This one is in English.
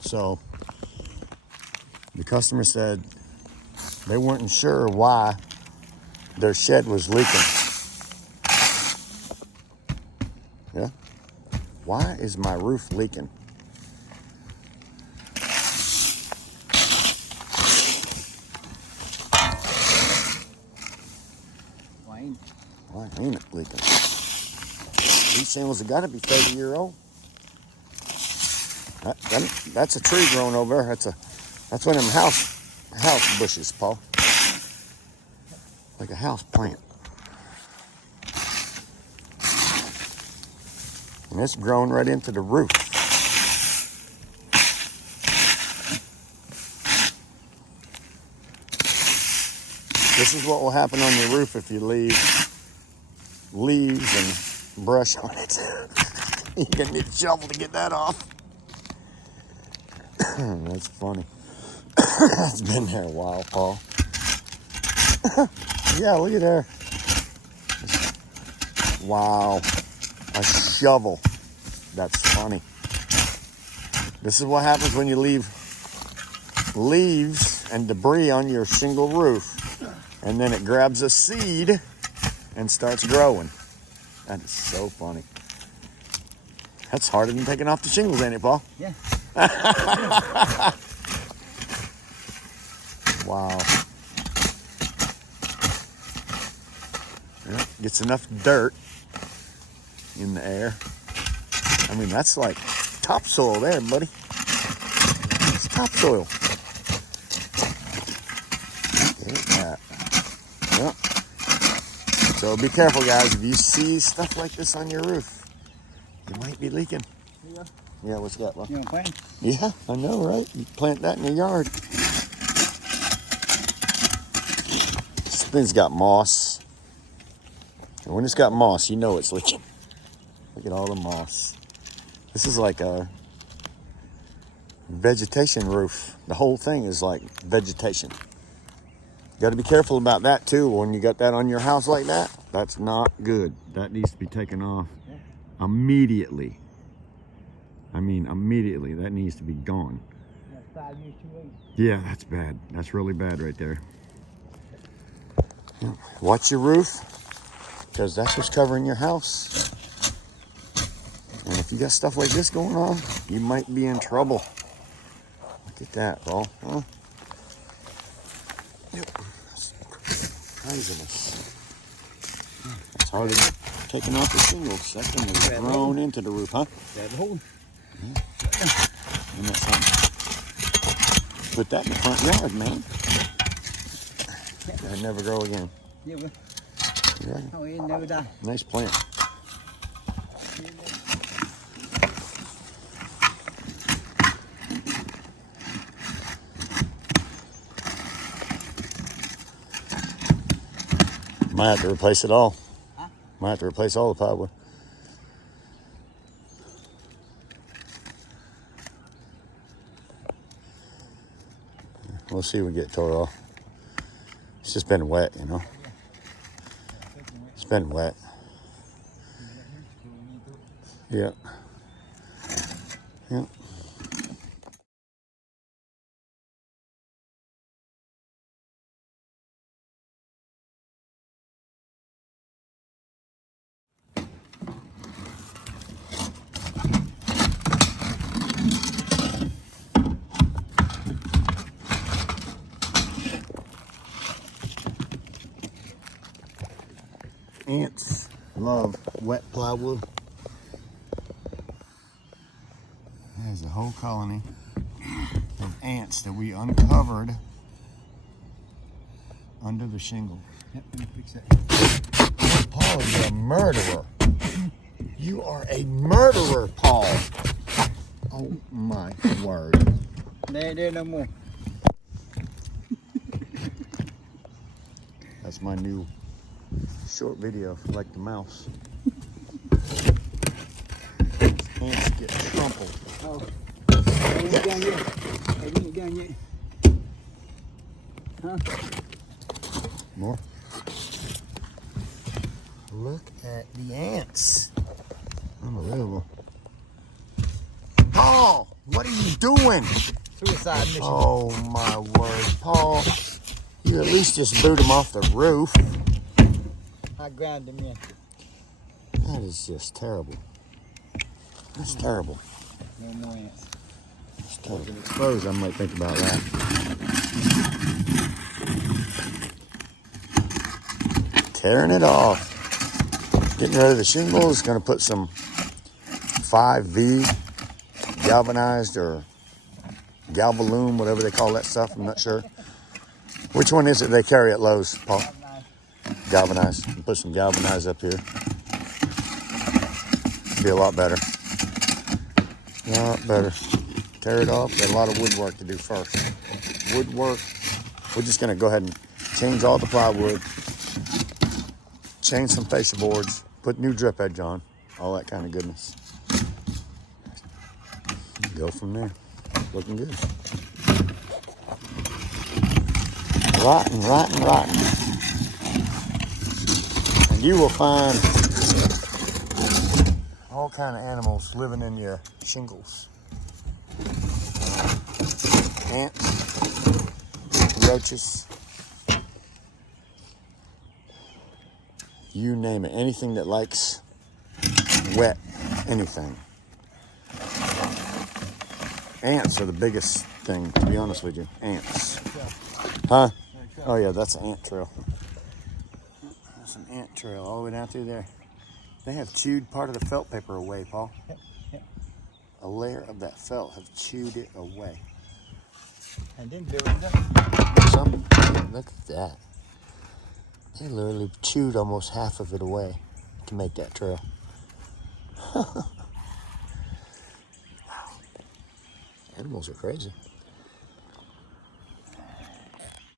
So the customer said they weren't sure why their shed was leaking. Yeah. Why is my roof leaking? Why ain't it leaking? These shingles have got to be 30-year-old. That's a tree growing over there. That's one of them house bushes, Paul. Like a house plant. And it's grown right into the roof. This is what will happen on your roof if you leave leaves and brush on it. You're gonna need a shovel to get that off. That's funny. It's been there a while, Paul. Yeah, look at there. Wow. A shovel. That's funny. This is what happens when you leave leaves and debris on your shingle roof. And then it grabs a seed and starts growing. That is so funny. That's harder than taking off the shingles, ain't it, Paul? Yeah. Wow. Yeah, gets enough dirt in the air. I mean, that's like topsoil there, buddy. It's topsoil. Look at that. Yeah. So be careful, guys. If you see stuff like this on your roof, you might be leaking. Yeah. Yeah, what's that, bro? You want to plant? Yeah, I know, right? You plant that in your yard. This thing's got moss. And when it's got moss, you know it's leaking. Look at all the moss. This is like a vegetation roof. The whole thing is like vegetation. You got to be careful about that too. When you got that on your house like that, that's not good. That needs to be taken off immediately. I mean, immediately. That needs to be gone. That's 5 years too late. Yeah, that's bad. That's really bad right there. Yeah. Watch your roof, because that's what's covering your house. And if you got stuff like this going on, you might be in trouble. Look at that, Paul. Huh? Yep. That's craziness. It's harder than taking off the shingles. That thing is grown into the roof, huh? Grab the hole. Yeah. Isn't that something? Put that in the front yard, man. That'd never grow again. Yeah, well. You reckon? Oh, it never die. Nice plant. Might have to replace it all. Huh? Might have to replace all the plywood. We'll see when we get tore off. It's just been wet, you know. It's been wet. Yeah. Yeah. Ants love wet plywood. There's a whole colony of ants that we uncovered under the shingle. Yep, let me fix that. Paul, you're a murderer. You are a murderer, Paul. Oh my word. There no more. That's my new short video, like the mouse. Ants get trampled. Oh. I ain't done yet. I ain't done yet. Huh? More. Look at the ants. Unbelievable. Paul! What are you doing? Suicide mission. Oh my word, Paul. You at least just boot them off the roof. I ground them in. That is just terrible. That's terrible. No more ants. It's totally exposed. I might think about that. Tearing it off. Getting rid of the shingles. Going to put some 5V galvanized or galvalume, whatever they call that stuff. I'm not sure. Which one is it they carry at Lowe's, Paul? Galvanized. Put some galvanized up here. Be a lot better. A lot better. Tear it off. Got a lot of woodwork to do first. Woodwork. We're just going to go ahead and change all the plywood. Change some fascia boards. Put new drip edge on. All that kind of goodness. Go from there. Looking good. Rotten, rotten, rotten. And you will find all kind of animals living in your shingles. Ants, roaches, you name it. Anything that likes wet, anything. Ants are the biggest thing, to be honest with you. Ants. Huh? Oh yeah, that's an ant trail. That's an ant trail all the way down through there. They have chewed part of the felt paper away, Paul. A layer of that felt have chewed it away. And then build it up. Something. Look at that. They literally chewed almost half of it away to make that trail. Wow. Animals are crazy.